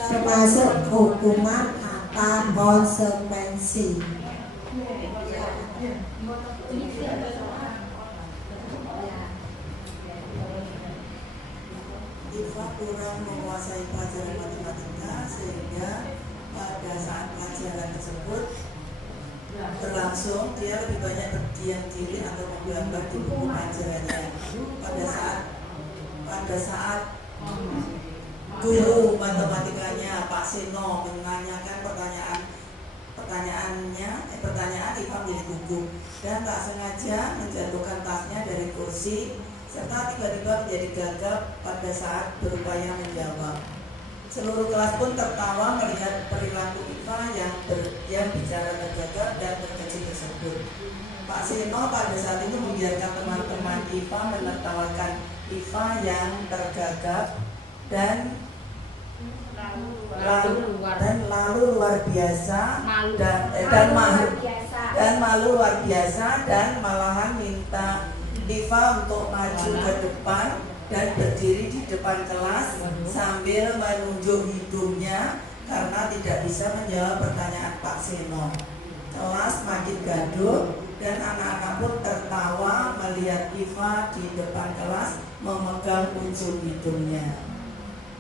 Termasuk hukuman atau konsekuensi. Iva kurang menguasai pelajaran matematika sehingga pada saat pelajaran tersebut berlangsung dia lebih banyak berdiam diri atau menggambar di buku pelajarannya. Pada saat guru matematikanya Pak Seno menanyakan pertanyaan Iva menjadi gugup dan tak sengaja menjatuhkan tasnya dari kursi serta tiba-tiba menjadi gagap pada saat berupaya menjawab. Seluruh kelas pun tertawa melihat perilaku Iva yang bicara tergagap dan terkejut tersebut. Pak Seno pada saat itu membiarkan teman-teman Iva menertawakan Iva yang tergagap dan lalu luar biasa dan malu luar biasa dan malahan minta Iva untuk maju ke depan dan berdiri di depan kelas sambil menunjuk hidungnya karena tidak bisa menjawab pertanyaan Pak Seno. Kelas makin gaduh dan anak-anak pun tertawa melihat Iva di depan kelas memegang ujung hidungnya.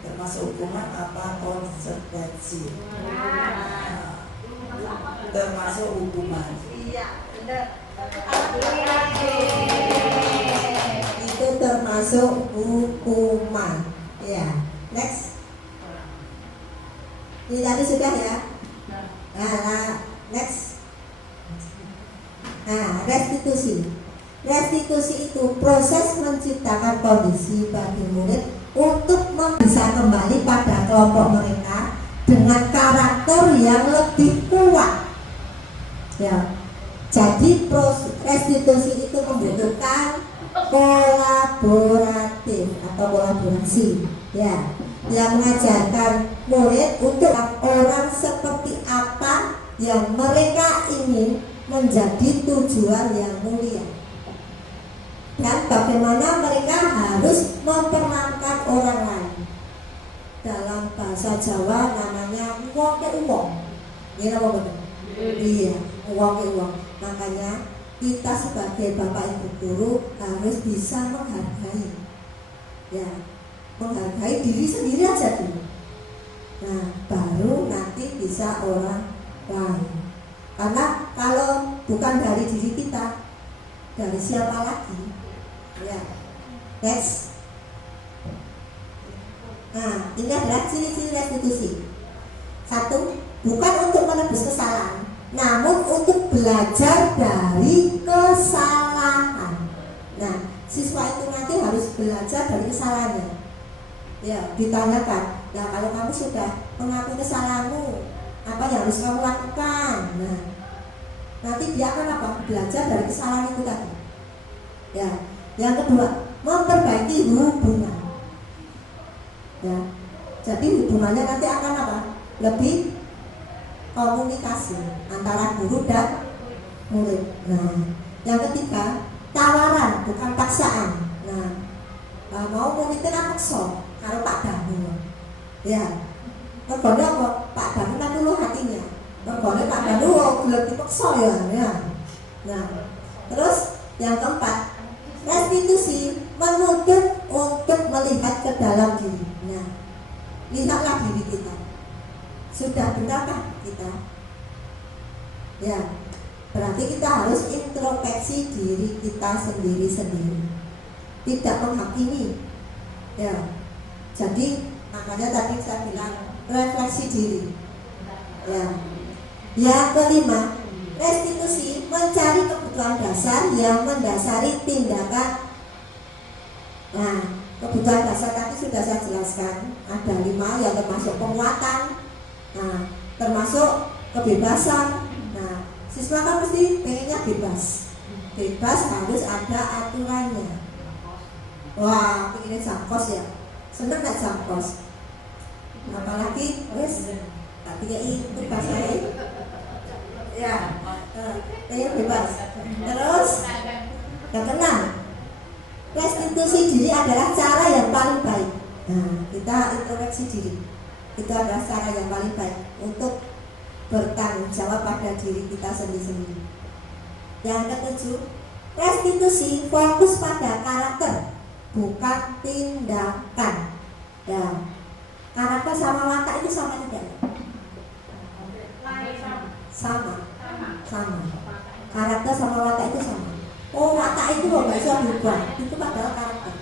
Termasuk hukuman apa konsekuensi? Termasuk hukuman. Iya, benar. Itu termasuk hukuman. Ya, next. Ini tadi sudah ya. Nah, next. Nah, restitusi. Restitusi itu proses menciptakan kondisi bagi murid untuk bisa kembali pada kelompok mereka dengan karakter yang lebih kuat. Ya, jadi restitusi itu membutuhkan kolaboratif atau kolaborasi, ya, yang mengajarkan murid untuk orang seperti apa yang mereka ingin menjadi tujuan yang mulia. Dan bagaimana mereka harus memperlakukan orang lain. Dalam bahasa Jawa namanya uang ke uang. Ini apa betul? Iya, uang ke uang. Makanya kita sebagai bapak ibu guru harus bisa menghargai. Ya, menghargai diri sendiri aja dulu. Nah, baru nanti bisa orang lain. Karena kalau bukan dari diri kita, dari siapa lagi? Ya, next. Nah, ini adalah ciri-ciri restitusi. Satu, bukan untuk menebus kesalahan, namun untuk belajar dari kesalahan. Nah, siswa itu nanti harus belajar dari kesalahannya. Ya, ditanyakan. Nah, kalau kamu sudah mengakui kesalahanmu, apa yang harus kamu lakukan? Nah, nanti dia akan apa? Belajar dari kesalahan itu tadi. Ya. Yang kedua, memperbaiki hubungan. Ya, jadi hubungannya nanti akan apa? Lebih komunikasi antara guru dan murid. Nah, yang ketiga tawaran bukan paksaan. Nah, mau muridnya kan paksa karo Pak Danu. Ya, mergone apa? Pak Danu kan dulu hatinya. Mergone Pak Danu gelem dipaksa ya. Nah, terus yang keempat, restitusi menuntut untuk melihat ke dalam diri. Nah, lihatlah diri kita. Sudah benarkah kita? Ya, berarti kita harus introspeksi diri kita sendiri-sendiri. Tidak menghakimi. Ya, jadi makanya tadi saya bilang refleksi diri. Ya, yang kelima, restitusi mencari kebutuhan dasar yang mendasari tindakan. Nah, kebutuhan dasar tadi sudah saya jelaskan, ada 5 yang termasuk penguatan, nah, termasuk kebebasan. Nah, siswa kan mesti pengennya bebas, harus ada aturannya. Wah, pengennya jam kos ya, seneng gak jam kos? Apalagi wes tapi ya itu bahasanya ya, pengen bebas. Terus yang keenam, restitusi diri adalah cara yang paling baik. Nah, kita introspeksi diri, itu adalah cara yang paling baik untuk bertanggung jawab pada diri kita sendiri-sendiri. Yang ketujuh, restitusi fokus pada karakter, bukan tindakan. Ya, karakter sama watak itu sama tidak? Sama. Karakter sama watak itu sama. Oh, watak itu loh nggak bisa berubah, itu padahal karakter.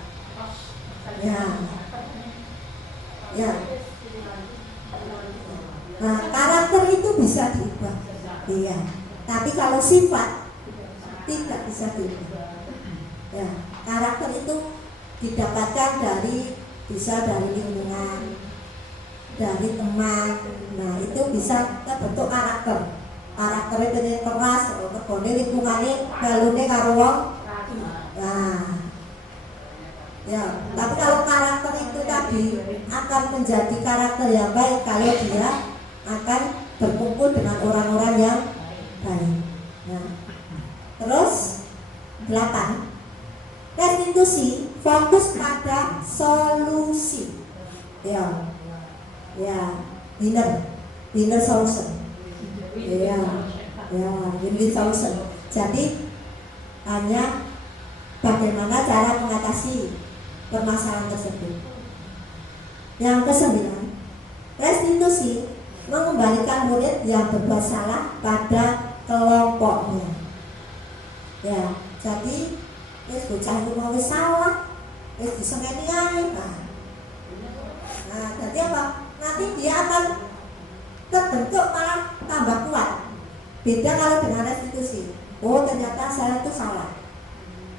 Ya. Nah, karakter itu bisa diubah. Iya. Tapi kalau sifat tidak bisa diubah. Ya, karakter itu didapatkan bisa dari lingkungan, dari teman. Nah, itu bisa terbentuk karakter. Karakternya jadi keras, kemudian lingkungannya balune karo wong. Nah, ya, tapi kalau karakter itu tadi akan menjadi karakter yang baik kalau dia akan berkumpul dengan orang-orang yang baik. Nah, terus 8, restitusi fokus pada solusi. Ya, winner solution. Ya, win-win solution. Jadi hanya bagaimana cara mengatasi permasalahan tersebut. Yang ke-9, restitusi mengembalikan murid yang berbuat salah pada kelompoknya. Ya, jadi bocah itu mau salah, disengeni ae. Nah, jadi apa? Nanti dia akan terbentuk malah tambah kuat. Beda kalau dengan restitusi. Oh, ternyata saya itu salah.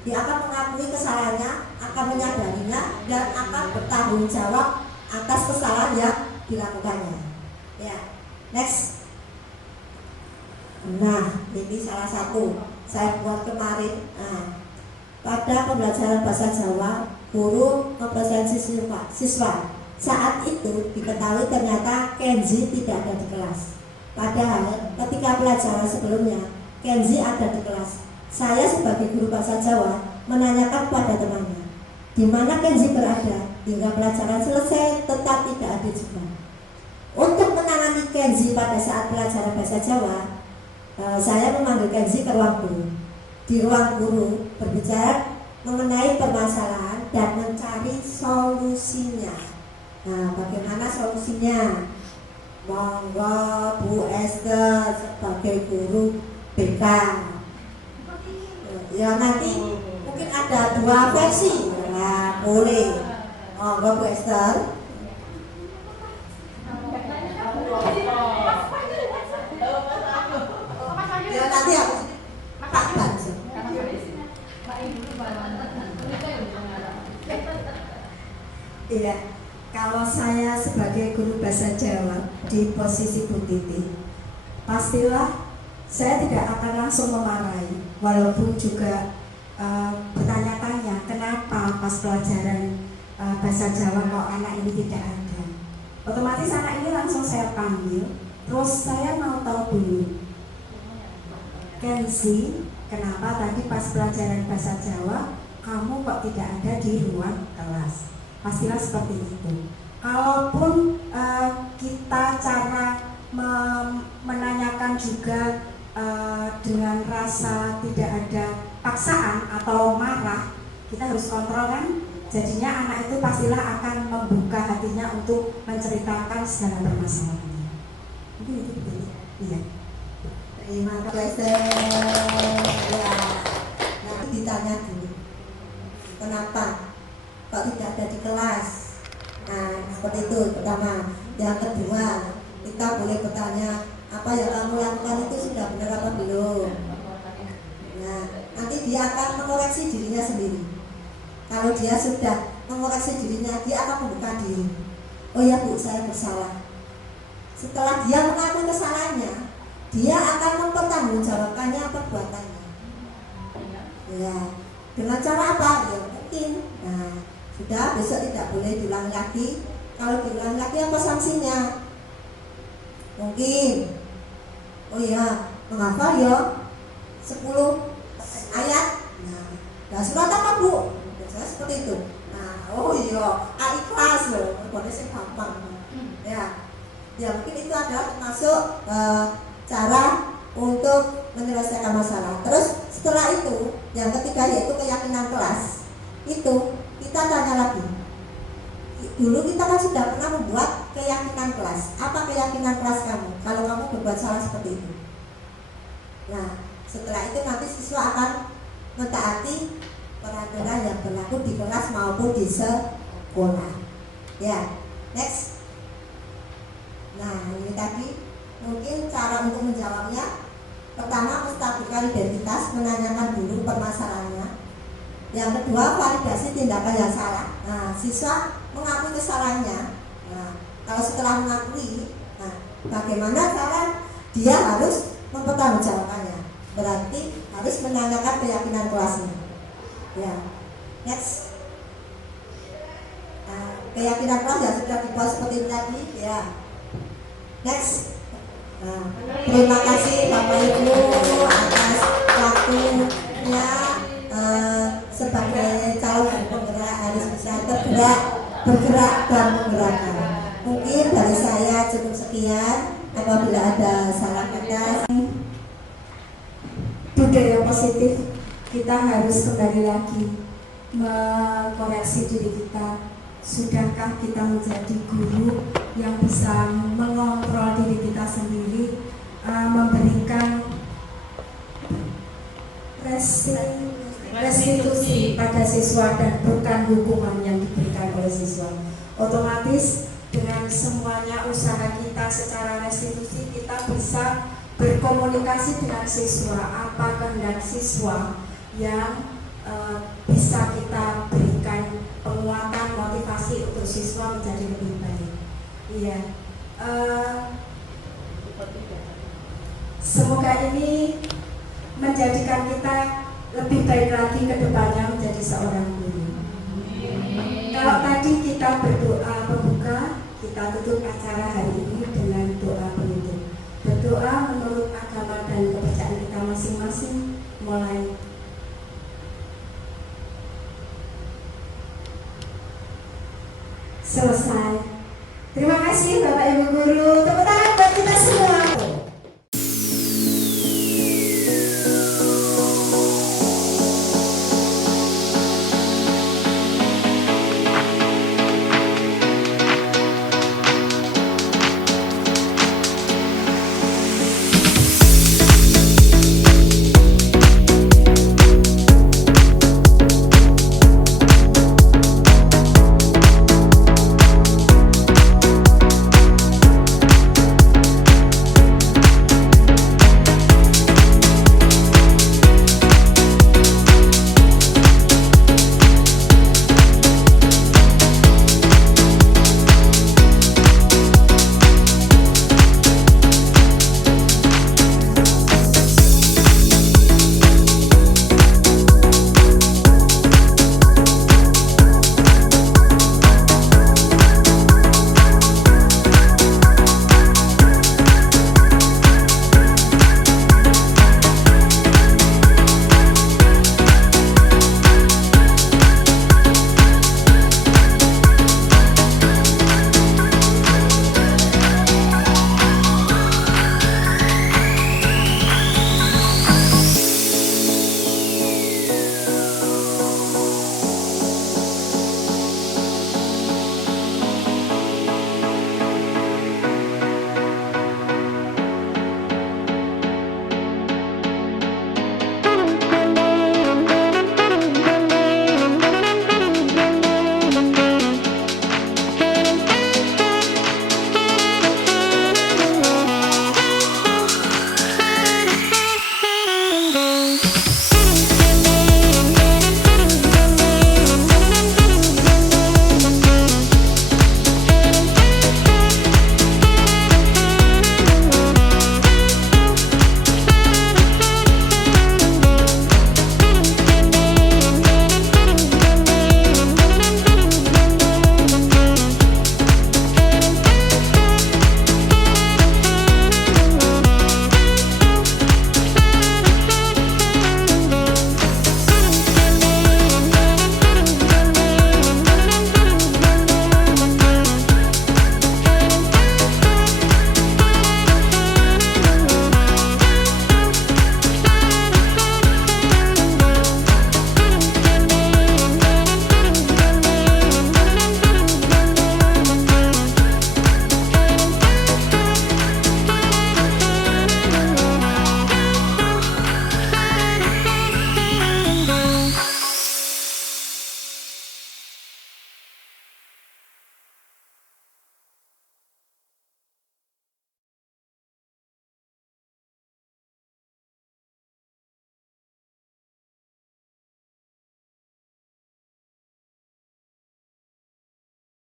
Dia akan mengakui kesalahannya, akan menyadarinya, dan akan bertanggung jawab atas kesalahan yang dilakukannya. Ya, next. Nah, ini salah satu saya buat kemarin. Nah, pada pembelajaran bahasa Jawa, guru mempresentasi siswa. Saat itu diketahui ternyata Kenzi tidak ada di kelas. Padahal ketika pelajaran sebelumnya Kenzi ada di kelas. Saya sebagai guru bahasa Jawa menanyakan pada temannya, di mana Kenzi berada, hingga pelajaran selesai tetap tidak ada juga. Untuk menangani Kenzi pada saat pelajaran bahasa Jawa, saya memanggil Kenzi ke ruang guru. Di ruang guru berbicara mengenai permasalahan dan mencari solusinya. Nah, bagaimana solusinya? Monggo Bu Esther sebagai guru BK. Ya, nanti mungkin ada 2 versi. Nah, boleh. Monggo Bu Esther. Ya, nanti aku Pak Bansu. Iya. Kalau saya sebagai guru bahasa Jawa di posisi Bu Titi, pastilah saya tidak akan langsung memarahi, walaupun juga bertanya-tanya kenapa pas pelajaran bahasa Jawa kok anak ini tidak ada. Otomatis anak ini langsung saya panggil, terus saya mau tahu dulu Kenzi, kenapa tadi pas pelajaran bahasa Jawa kamu kok tidak ada di ruang kelas? Pastilah seperti itu. Kalaupun kita cara menanyakan juga dengan rasa tidak ada paksaan atau marah, kita harus kontrol kan? Jadinya anak itu pastilah akan membuka hatinya untuk menceritakan segala permasalahannya. Mungkin itu betul. Iya. Terima kasih. Ya, nanti ditanya dulu, kenapa kok tidak ada di kelas? Nah, seperti itu pertama. Yang kedua, kita boleh bertanya, apa yang kamu lakukan itu sudah benar apa belum? Nah, nanti dia akan mengoreksi dirinya sendiri. Kalau dia sudah mengoreksi dirinya, dia akan membuka diri. Oh ya Bu, saya bersalah. Setelah dia mengakui kesalahannya, dia akan mempertanggungjawabkannya perbuatannya. Ya, dengan cara apa? Ya mungkin. Nah, sudah besok tidak boleh diulangi lagi. Kalau diulangi lagi apa sanksinya? Mungkin. Oh ya, menghafal ya 10 ayat. Nah, surat apa Bu? Biasanya seperti itu. Nah, oh iya, ikhlas loh. Perbuatannya gampang. Ya, ya mungkin itu adalah termasuk cara untuk menyelesaikan masalah. Terus setelah itu, yang ketiga yaitu keyakinan kelas. Itu kita tanya lagi. Dulu kita kan sudah pernah membuat keyakinan kelas. Apa keyakinan kelas kamu kalau kamu berbuat salah seperti itu? Nah, setelah itu nanti siswa akan mentaati peraturan yang berlaku di kelas maupun di sekolah. Ya, next. Nah, ini tadi mungkin cara untuk menjawabnya. Pertama, menstabilkan identitas, menanyakan dulu permasalahannya. Yang kedua, validasi tindakan yang salah. Nah, siswa mengakui kesalahannya. Nah, kalau setelah mengakui, nah, bagaimana cara dia harus mempertanggungjawabkannya? Berarti harus menanyakan keyakinan kelasnya. Ya, next. Nah, keyakinan kelas ya sudah dibuat seperti tadi. Ya, next. Nah, terima kasih Bapak Ibu atas waktunya. Sebagai calon penggerak harus bisa bergerak dan menggerakkan. Mungkin dari saya cukup sekian. Apabila ada salah kata, budaya positif, kita harus kembali lagi mengkoreksi diri kita. Sudahkah kita menjadi guru yang bisa mengontrol diri kita sendiri, memberikan restitusi pada siswa dan bukan hukuman yang diberikan oleh siswa. Otomatis dengan semuanya usaha kita secara restitusi, kita bisa berkomunikasi dengan siswa, apa kehendak siswa yang bisa kita berikan penguatan motivasi untuk siswa menjadi lebih baik. Iya. Semoga ini menjadikan kita lebih baik lagi ke depannya menjadi seorang guru. Kalau tadi kita berdoa pembuka, kita tutup acara hari ini dengan doa penutup. Berdoa menurut agama dan kepercayaan kita masing-masing, mulai selesai. Terima kasih Bapak Ibu Guru. Tepuk tangan.